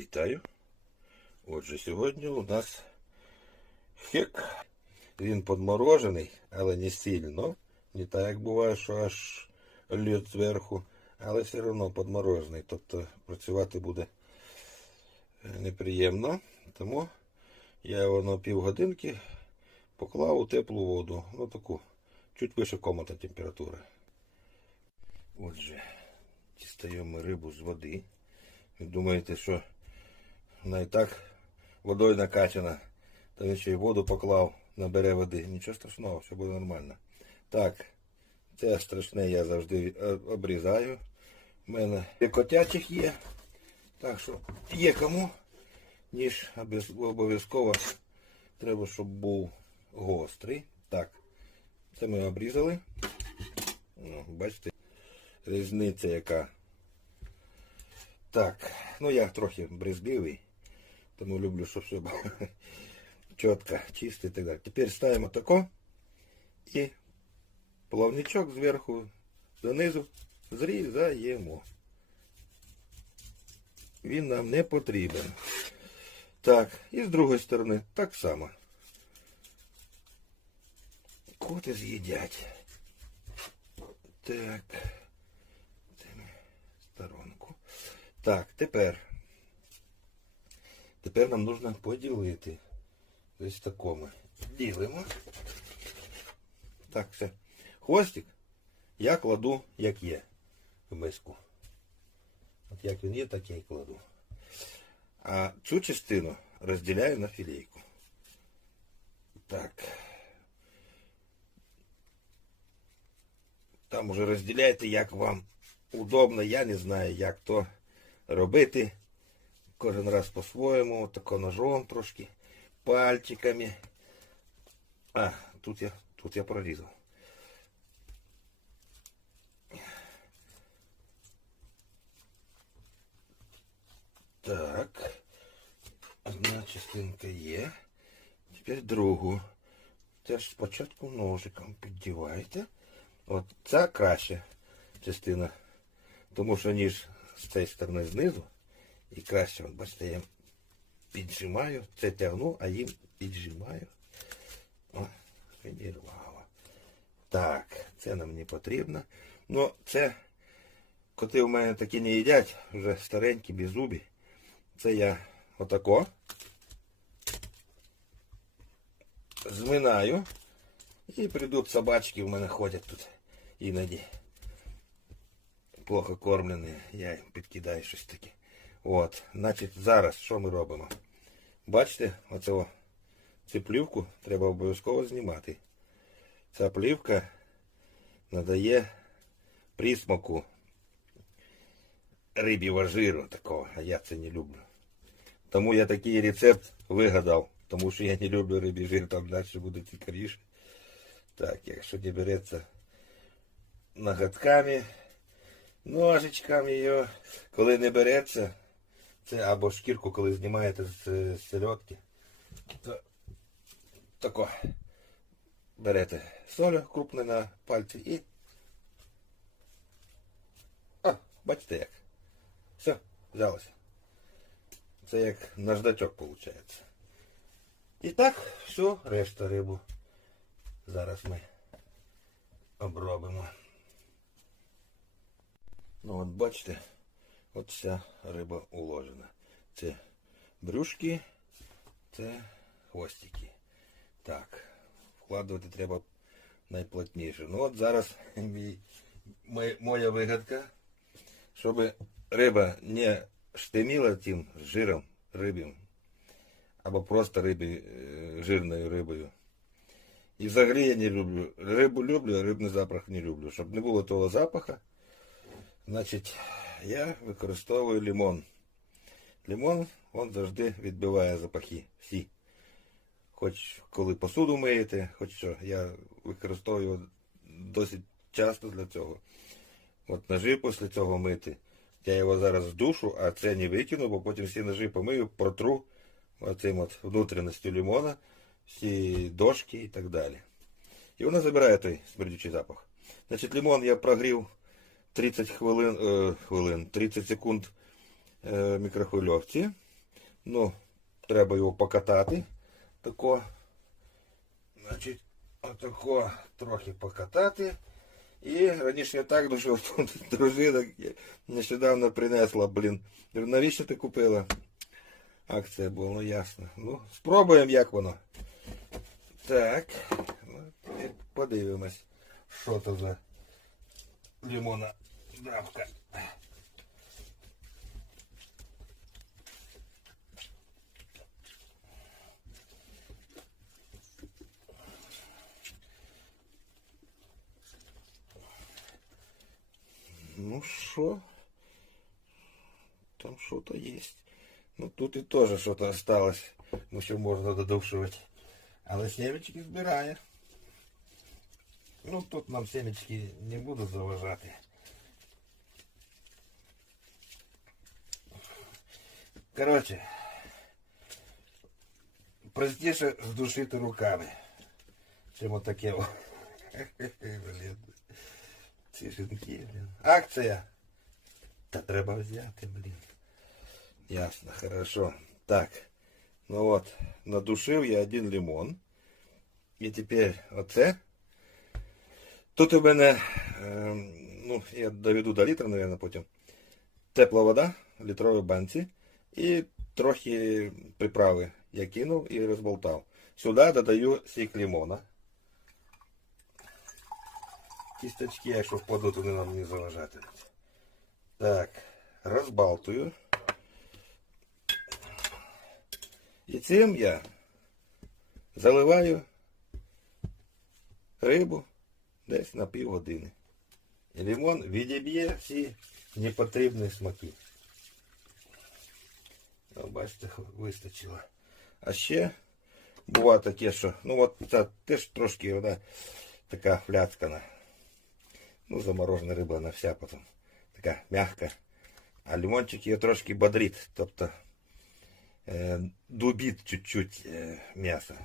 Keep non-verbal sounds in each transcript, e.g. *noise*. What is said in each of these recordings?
Вітаю. Отже, сьогодні у нас хек. Він подморожений, але не сильно. Не так, як буває, що аж лід зверху, але все одно подморожений. Тобто працювати буде е, неприємно. Тому я його на півгодинки поклав у теплу воду. Ну таку, чуть вище комната температури. Отже, дістаємо рибу з води. Ви думаєте, що вона і так водою накачана, він ще й воду поклав, набере води. Нічого страшного, все буде нормально. Так, це страшне я завжди е, обрізаю. У мене котячих є. Так що є кому, ніж обов'язково треба, щоб був гострий. Так, це ми обрізали. Ну, бачите, різниця яка. Так, ну я трохи брезгливий, тому люблю, щоб все було *laughs* чітко, чисто і так далі. Тепер ставимо тако і плавничок зверху донизу зрізаємо. Він нам не потрібен. Так, і з другої сторони так само. Коти з'їдять. Так. Сторонку. Так, тепер. Тепер нам нужно поділити. Ось такому. Ділимо. Так, все. Хвостик я кладу, як є, в миску. От як він є, так я і кладу. А цю частину розділяю на філейку. Так. Там уже розділяйте, як вам удобно. Я не знаю, як то робити. Кожен раз по-своєму, тако ножом трошки, пальчиками. А, тут я, тут я прорізав. Так. Одна частинка є. Тепер другу. Теж спочатку ножиком піддіваєте. От ця краща частина. Тому що ніж з цієї сторони знизу. І краще, от бачите, я піджимаю, це тягну, а їм піджимаю. О, відірвало. Так, це нам не потрібно. Ну, це коти у мене такі не їдять, вже старенькі, беззубі. Це я отако. Зминаю. І прийдуть собачки, в мене ходять тут іноді. Плохо кормлені, я їм підкидаю щось таке. От, значить, зараз що ми робимо? Бачите, оце о, цю плівку треба обов'язково знімати. Ця плівка надає присмаку риб'євого жиру такого, а я це не люблю. Тому я такий рецепт вигадав, тому що я не люблю рибий жир, там далі буде цікавіше. Так, якщо не береться ноготками, ножичками його, коли не береться, це або шкірку, коли знімаєте з, з сельодки, то тако берете соль крупну на пальці і. А, бачите як. Все, взялося. Це як наждачок виходить. І так, все, решта рибу. Зараз ми обробимо. Ну от бачите, от вся риба уложена. Це брюшки, це хвостики. Так, вкладувати треба найплотніше. Ну от зараз *laughs* мій, моя вигадка, щоб риба не штеміла тим жиром рибим, або просто рибі, е, жирною рибою. І взагалі я не люблю. Рибу люблю, а рибний запах не люблю. Щоб не було того запаха, значить, я використовую лимон. Лимон, він завжди відбиває запахи. Всі. Хоч коли посуду миєте, хоч що. Я використовую досить часто для цього. От ножи після цього мити. Я його зараз здушу, а це не викину, бо потім всі ножи помию, протру оцим от внутрішністю лимона, всі дошки і так далі. І вона забирає той смердючий запах. Значить, лимон я прогрів 30 хвилин, е, хвилин 30 секунд е, мікрохвильовці. Ну, треба його покатати. Тако. Значить, отако трохи покатати. І раніше так тут дружина нещодавно принесла, блін. Навіщо ти купила? Акція була, ну ясно. Ну, спробуємо, як воно. Так. Ну, подивимось, що то за лимона давка. Ну що? Там что-то есть. Ну тут і теж що-то осталось. Ну що можна додовшувати. Але семечки збирає. Ну тут нам семечки не будуть заважати. Коротше, простіше здушити руками, чим отаке. о. *laughs* Блін. Ці жінки, блін. Акція. Та треба взяти, блін. Ясно, хорошо. Так. Ну от, надушив я один лимон. І тепер оце. Тут у мене, ем, ну, я доведу до літра, мабуть, потім. Тепла вода, в банці. І трохи приправи я кинув і розболтав. Сюди додаю сік лимона. Кісточки, якщо впадуть, вони нам не заважатимуть. Так, розбалтую. І цим я заливаю рибу десь на півгодини. І лимон відіб'є всі непотрібні смаки. Ну, бачите, вистачило. А ще буває таке, що ну от ця теж трошки вона така фляцкана. Ну, заморожена риба вона вся потім така м'яка. А лимончик її трошки бодрить, тобто е, дубить чуть-чуть е, м'ясо.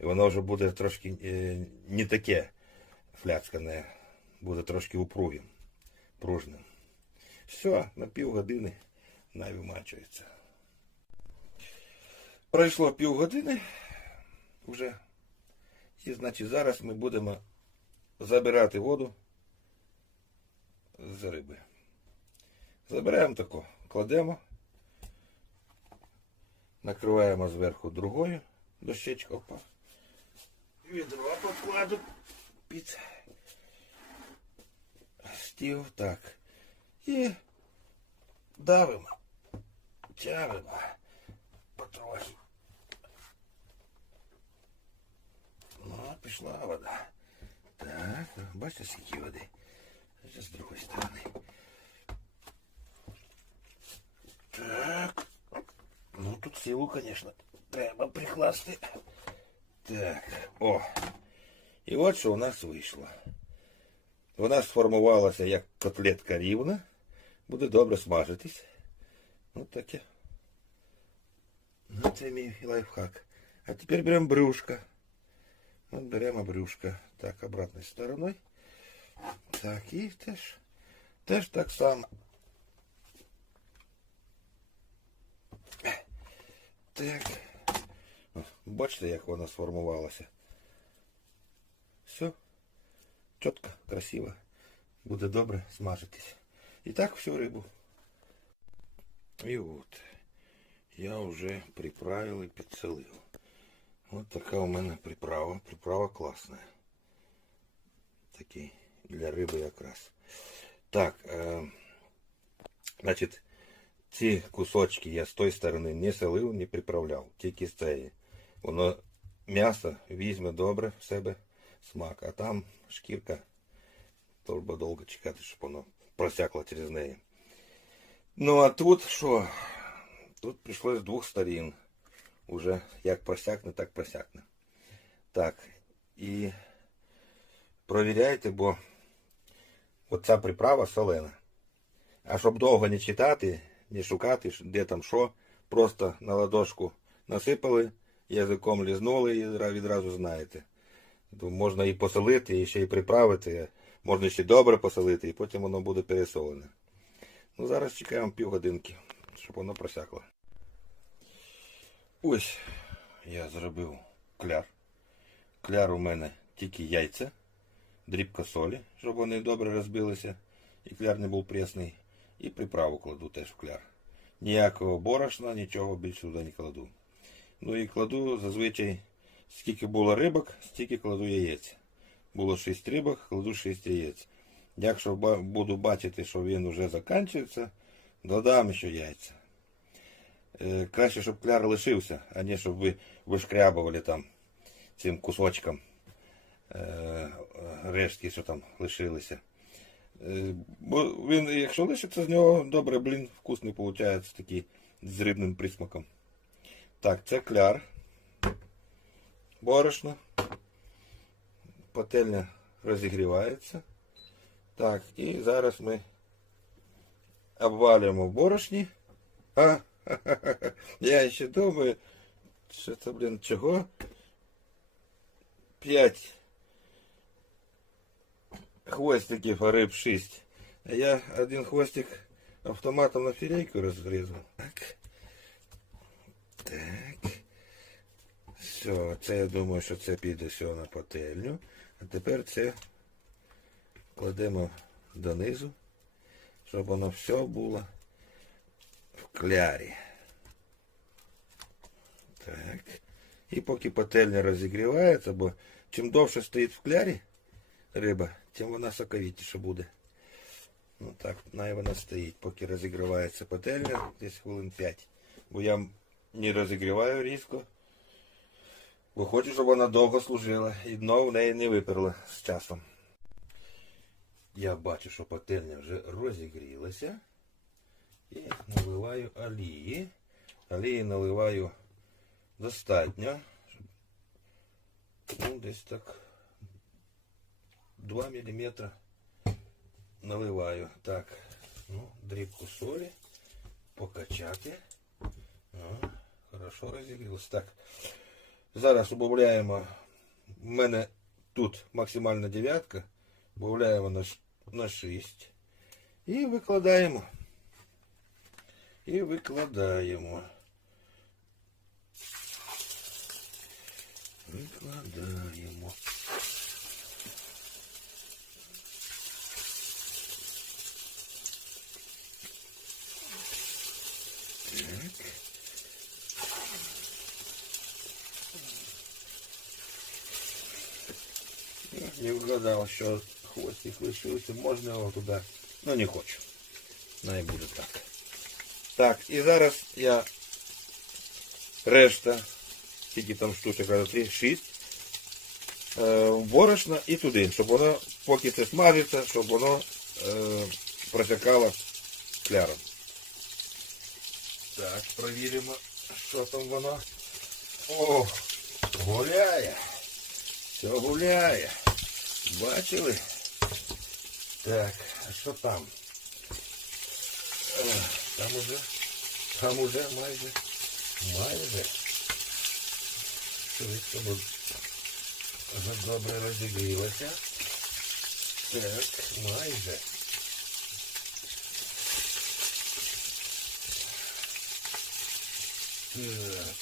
І воно вже буде трошки е, не таке Фляцкане, буде трошки упругим, пружним. Все, на півгодини навімачується. Пройшло півгодини вже. І значить зараз ми будемо забирати воду з риби. Забираємо тако, кладемо, накриваємо зверху другою дощечкою. Відро покладу під стіл. Так. І давимо, тягнемо потрохи. Ну, пішла вода. Так, бачите, скільки води. Сейчас с другой стороны. Так. Ну, тут силу, конечно, треба прикласти. Так, о. І от що у нас вийшло. Вона сформувалася як котлетка рівна. Буде добре смажитись. Ну таке. Ну, це мій лайфхак. А тепер беремо брюшко. От беремо брюшко. Так, обратной стороной. Так, і теж, теж так само. Так. Бачите, як вона сформувалася. Все. Чітко, красиво. Буде добре смажитись. І так всю рибу. І от. Я вже приправив і підсолив. От така у мене приправа. Приправа класна. Такий для риби якраз. Так, е, значить, ці кусочки я з тої сторони не солив, не приправляв, тільки з цієї. Воно м'ясо візьме добре в себе смак, а там шкірка, треба довго чекати, щоб воно просякло через неї. Ну а тут що? Тут прийшло з двох сторін. Уже як просякне, так просякне. Так, і провіряйте, бо оця приправа солена. А щоб довго не читати, не шукати, де там що, просто на ладошку насипали, язиком лізнули і відразу знаєте. То можна і посолити, і ще й приправити, можна ще добре посолити, і потім воно буде пересолене. Ну зараз чекаємо півгодинки, щоб воно просякло. Ось я зробив кляр. Кляр у мене тільки яйця, дрібка солі, щоб вони добре розбилися, і кляр не був пресний. І приправу кладу теж в кляр. Ніякого борошна, нічого більше туди не кладу. Ну і кладу зазвичай, скільки було рибок, стільки кладу яєць. Було 6 рибок, кладу 6 яєць. Якщо буду бачити, що він вже закінчується, додам ще яйця. Е, краще, щоб кляр лишився, а не щоб ви вишкрябували там цим кусочком е, рештки, що там лишилися. Е, Бо він, якщо лишиться з нього, добре, блін, вкусний виходить, такий з рибним присмаком. Так, це кляр. Борошно. Пательня розігрівається. Так, і зараз ми обвалюємо борошні. А, я ще думаю, що це, блін, чого? П'ять хвостиків, а риб шість. А я один хвостик автоматом на філейку розрізав. Так. Так. Все, це я думаю, що це піде все на пательню. А тепер це кладемо донизу, щоб воно все було в клярі. Так. І поки пательня розігрівається, бо чим довше стоїть в клярі риба, тим вона соковітіше буде. Ну так, най вона стоїть, поки розігрівається пательня, десь хвилин 5. Бо я не розігріваю різко. Бо хочу, щоб вона довго служила і дно в неї не виперло з часом. Я бачу, що пательня вже розігрілася. І наливаю олії. Олії наливаю достатньо. Ну, десь так 2 мм наливаю. Так, ну, дрібку солі, покачати. О, хорошо розігрілося. Так. Зараз додаємо. У мене тут максимальна дев'ятка. Додаємо на, ш- на 6. І викладаємо. І викладаємо. Викладаємо. Не вгадав, що хвостик лишився. Можна його туди. Ну не хочу. Най буде так. Так, і зараз я решта, скільки там штучок, раз, три, шість, е, борошна і туди, щоб воно, поки це смажиться, щоб воно е, протікало кляром. Так, провіримо, що там воно. О, гуляє. Все гуляє. Бачили? Так, а що там? Е, Там уже, там уже майже, майже. Швидко бо добре розігрілося. Так, майже. Так.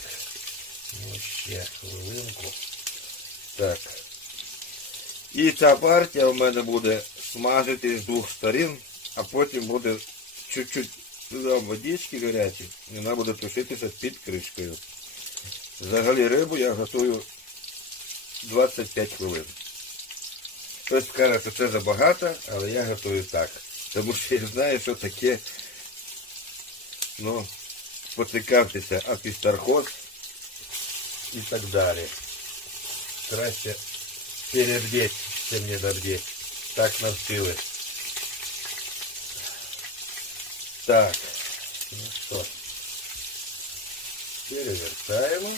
Ну ще хвилинку. Так. І ця партія в мене буде смажити з двох сторін, а потім буде чуть-чуть водички гарячі, і вона буде тушитися під кришкою. Взагалі рибу я готую 25 хвилин. Хтось скаже, що це забагато, але я готую так. Тому що я знаю, що таке, ну, поцікавтеся, апістархоз і так далі. Краще перебдеть, чем не добдеть. Так навчили. Так, ну что, перевертаємо.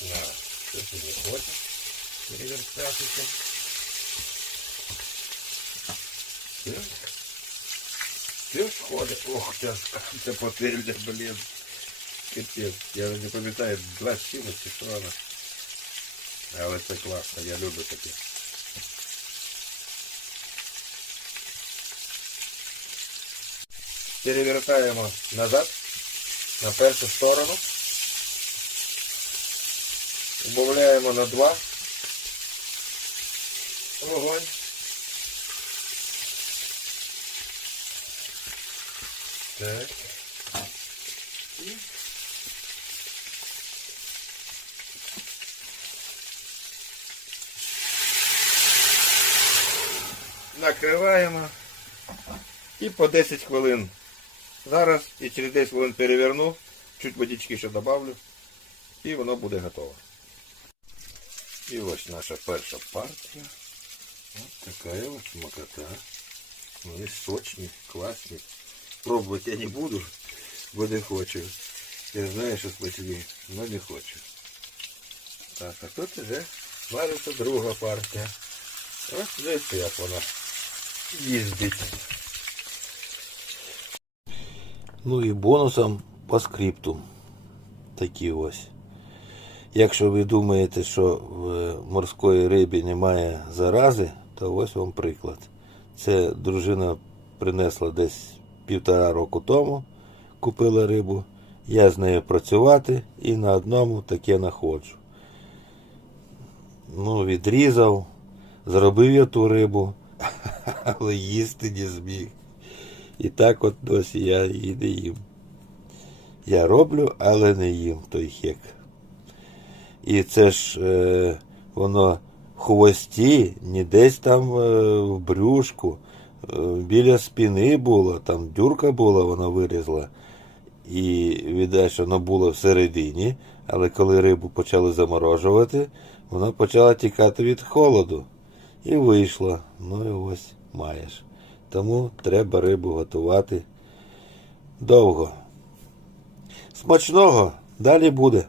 На, що ти не хочеш перевертатися. Так. Ти входить, ох, я це потерля, блін. Капець. Я не пам'ятаю, два сіла чи що А вот это классно, я люблю таке. Перевертаємо назад на першу сторону. Убавляем на два. Огонь. Так. І накриваємо і по 10 хвилин. Зараз і через 10 хвилин переверну, чуть водички ще добавлю, і воно буде готово. І ось наша перша партія. Ось така ось смакота. Вони сочні, класні. Пробувати я не буду, бо не хочу. Я знаю, що смачні, але не хочу. Так, а тут вже вариться друга партія. Ось дивіться, як вона їздить. Ну і бонусом по скрипту. Такі ось. Якщо ви думаєте, що в морської рибі немає зарази, то ось вам приклад. Це дружина принесла десь півтора року тому, купила рибу. Я з нею працювати і на одному таке находжу. Ну, відрізав, зробив я ту рибу, *laughs* але їсти не зміг. І так от досі я її не їм. Я роблю, але не їм той хек. І це ж е, воно в хвості, не десь там е, в брюшку, біля спини було, там дюрка була, вона вирізла. І віддай, що воно було всередині, але коли рибу почали заморожувати, вона почала тікати від холоду. І вийшла. Ну і ось маєш. Тому треба рибу готувати довго. Смачного, далі буде.